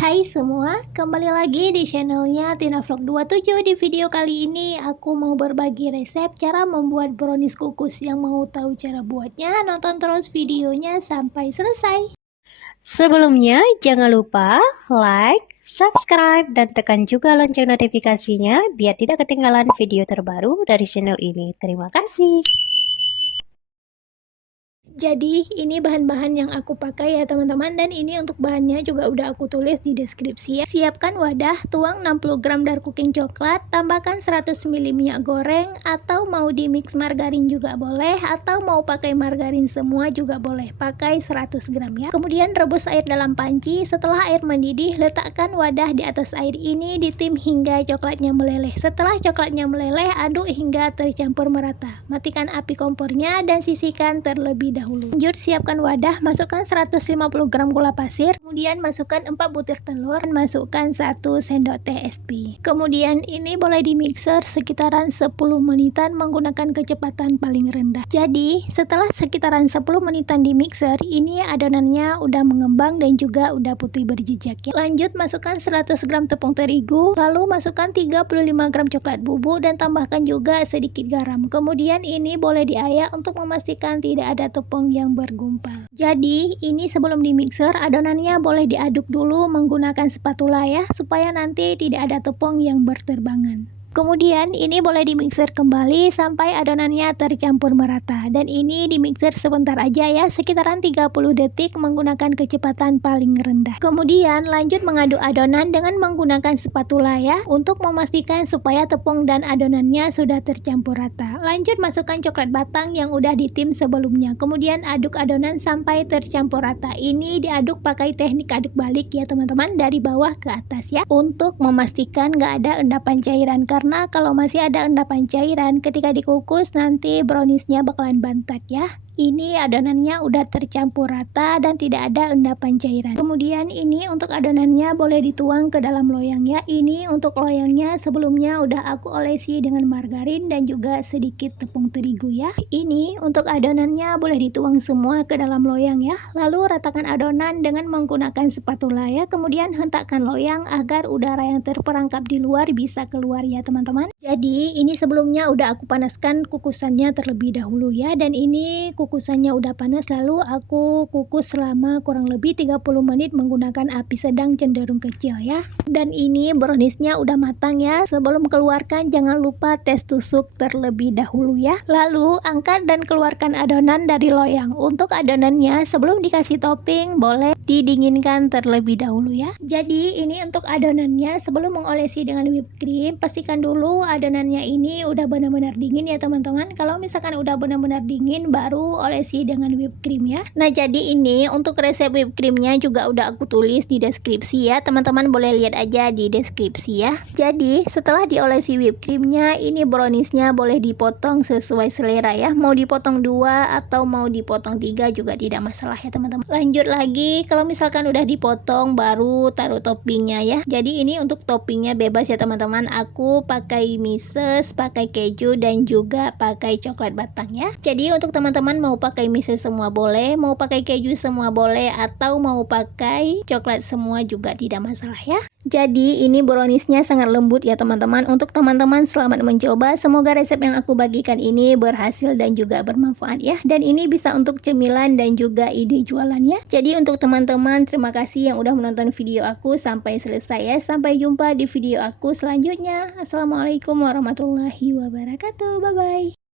Hai semua, kembali lagi di channelnya Tina Vlog 27. Di video kali ini aku mau berbagi resep cara membuat brownies kukus. Yang mau tahu cara buatnya, nonton terus videonya sampai selesai. Sebelumnya, jangan lupa like, subscribe, dan tekan juga lonceng notifikasinya biar tidak ketinggalan video terbaru dari channel ini. Terima kasih. Jadi ini bahan-bahan yang aku pakai ya teman-teman, dan ini untuk bahannya juga udah aku tulis di deskripsi ya. Siapkan wadah, tuang 60 gram dark cooking coklat, tambahkan 100 ml minyak goreng, atau mau di mix margarin juga boleh, atau mau pakai margarin semua juga boleh, pakai 100 gram ya. Kemudian rebus air dalam panci. Setelah air mendidih, letakkan wadah di atas air ini, ditim hingga coklatnya meleleh. Setelah coklatnya meleleh, aduk hingga tercampur merata. Matikan api kompornya dan sisihkan terlebih dahulu. Lanjut, siapkan wadah, masukkan 150 gram gula pasir, kemudian masukkan 4 butir telur, dan masukkan 1 sendok teh SP. Kemudian ini boleh di mixer sekitaran 10 menitan menggunakan kecepatan paling rendah. Jadi setelah sekitaran 10 menitan di mixer, ini adonannya udah mengembang dan juga udah putih berjejak ya. Lanjut, masukkan 100 gram tepung terigu, lalu masukkan 35 gram coklat bubuk dan tambahkan juga sedikit garam. Kemudian ini boleh diayak untuk memastikan tidak ada tepung yang bergumpal. Jadi ini sebelum di mixer, adonannya boleh diaduk dulu menggunakan spatula ya, supaya nanti tidak ada tepung yang berterbangan. Kemudian ini boleh di mixer kembali sampai adonannya tercampur merata, dan ini di mixer sebentar aja ya, sekitaran 30 detik menggunakan kecepatan paling rendah. Kemudian lanjut mengaduk adonan dengan menggunakan spatula ya, untuk memastikan supaya tepung dan adonannya sudah tercampur rata. Lanjut masukkan coklat batang yang udah ditim sebelumnya, kemudian aduk adonan sampai tercampur rata. Ini diaduk pakai teknik aduk balik ya teman-teman, dari bawah ke atas ya, untuk memastikan gak ada endapan cairan, karena kalau masih ada endapan cairan ketika dikukus nanti browniesnya bakalan bantat ya. Ini adonannya udah tercampur rata dan tidak ada endapan cairan. Kemudian ini untuk adonannya boleh dituang ke dalam loyang ya. Ini untuk loyangnya sebelumnya udah aku olesi dengan margarin dan juga sedikit tepung terigu ya. Ini untuk adonannya boleh dituang semua ke dalam loyang ya. Lalu ratakan adonan dengan menggunakan spatula ya. Kemudian hentakkan loyang agar udara yang terperangkap di luar bisa keluar ya teman-teman. Jadi ini sebelumnya udah aku panaskan kukusannya terlebih dahulu ya, dan ini kukusannya udah panas, lalu aku kukus selama kurang lebih 30 menit menggunakan api sedang cenderung kecil ya. Dan ini browniesnya udah matang ya. Sebelum keluarkan jangan lupa tes tusuk terlebih dahulu ya. Lalu angkat dan keluarkan adonan dari loyang. Untuk adonannya sebelum dikasih topping boleh didinginkan terlebih dahulu ya. Jadi ini untuk adonannya sebelum mengolesi dengan whipped cream, pastikan dulu adonannya ini udah benar-benar dingin ya teman-teman. Kalau misalkan udah benar-benar dingin baru olesi dengan whipped cream ya. Nah jadi ini untuk resep whipped creamnya juga udah aku tulis di deskripsi ya, teman-teman boleh lihat aja di deskripsi ya. Jadi setelah diolesi whipped creamnya, ini browniesnya boleh dipotong sesuai selera ya, mau dipotong 2 atau mau dipotong 3 juga tidak masalah ya teman-teman. Lanjut lagi, kalau misalkan udah dipotong baru taruh toppingnya ya. Jadi ini untuk toppingnya bebas ya teman-teman, aku pakai mises, pakai keju, dan juga pakai coklat batang ya. Jadi untuk teman-teman mau pakai mises semua boleh, mau pakai keju semua boleh, atau mau pakai coklat semua juga tidak masalah ya. Jadi ini browniesnya sangat lembut ya teman-teman. Untuk teman-teman selamat mencoba, semoga resep yang aku bagikan ini berhasil dan juga bermanfaat ya. Dan ini bisa untuk cemilan dan juga ide jualannya. Jadi untuk teman-teman terima kasih yang udah menonton video aku sampai selesai ya. Sampai jumpa di video aku selanjutnya. Assalamualaikum warahmatullahi wabarakatuh. Bye bye.